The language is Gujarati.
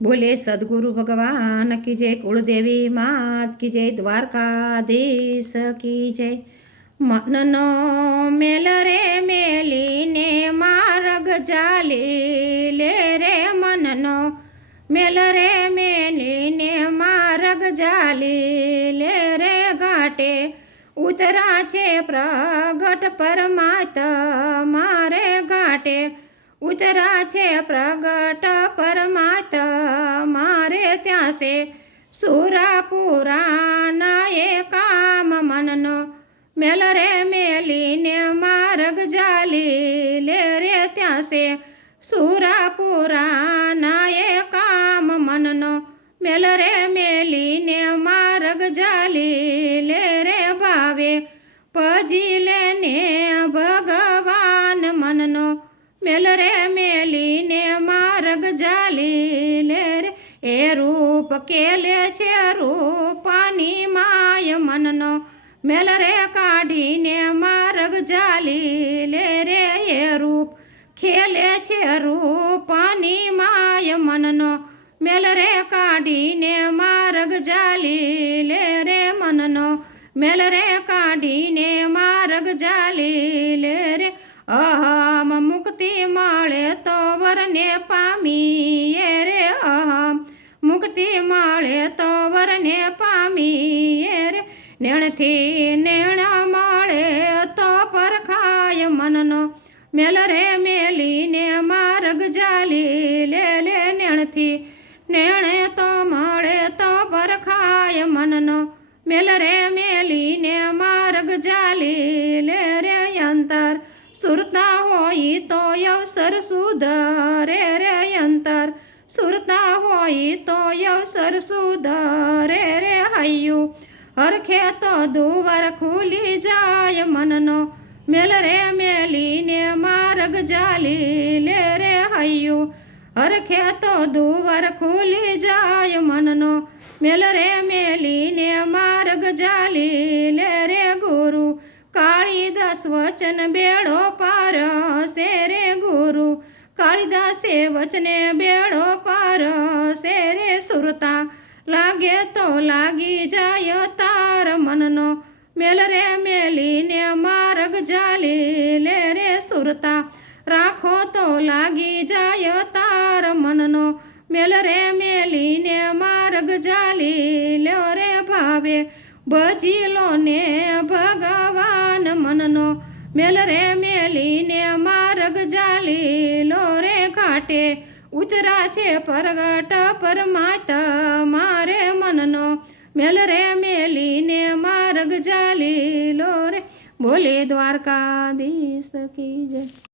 बोले सदगुरु भगवान की जय, कुलदेवी मात की जय, द्वारकाधीश की जय। मननो मेल रे मेलीने मार्ग जाली ले रे, मननो मेल रे मेलीने मार्ग जाली ले रे, घाटे उतरा छे प्रगट परमात्मा रे, घाटे उतरा छे प्रगट परमात्मा रे, ત્યાં સે સુરાપુરાના એ કામ મનનો મેલ રે મેલીને માર્ગ જાલી લે રે, ત્યાં સે સુરાપુરાના એ કામ મનનો મેલ રે મેલીને માર્ગ જાલી લે રે, ભાવે ભજી લેને ભગવાન મનનો મેલ રે મેલીને માર્ગ જાલી લે રે, એ રૂપ કેલે છે રૂપાની માય મનનો મેલ રે કાઢીને માર્ગ જાલી લે રે, એ રૂપ ખેલે છે રૂપાની માય મનનો મેલ રે કાઢીને માર્ગ જાલી લે રે, મનનો મેલ રે કાઢીને માર્ગ જાલી લે રે, અહમ મુક્તિ મળે તો વરને પામીએ રે, અહમ મુક્તિ મળે તો વરને પામીએ રે, નેણથી નેણા મળે તો પરખાય મનનો મેલ રે મેલીને માર્ગ જાલી લે લે, નેણથી નેણે તો મળે તો પરખાય મનનો મેલ રે મેલીને માર્ગ જાલી લે રે, અંતર સુરતા હોય તો અવસર સુધરે રે, અંતર સુરતા હોય તો અવસર સુધરે રે, હૈયું હરખે તો દુવાર ખુલી જાય મનનો મેલ રે મેલીને માર્ગ જાલી લે રે, હૈયું હરખે તો દુવાર ખુલી જાય મનનો મેલ રે મેલીને માર્ગ જાલી લે રે, ગુરુ કાળીદાસ વચન બેડો પાર સે રે, ગુરુ કાળીદાસે વચને બેડો પાર સે રે, સુરતા લાગે તો લાગી જાય તાર મનનો મેલ રે મેલીને માર્ગ જાલી લે રે, સુરતા રાખો તો લાગી જાય તાર મનનો મેલ રે મેલીને માર્ગ જાલી લ્યો રે, ભાવે ભજી લો ને ભગવાન મનનો મેલ રે મેલીને માર્ગ જાલી લો રે, ઘાટે ઉતરા છે પ્રગટ પરમાત્મા રે, મનનો મેલ રે મેલીને માર્ગ જાલી લો રે, બોલે દ્વારકાધીશ કી જય।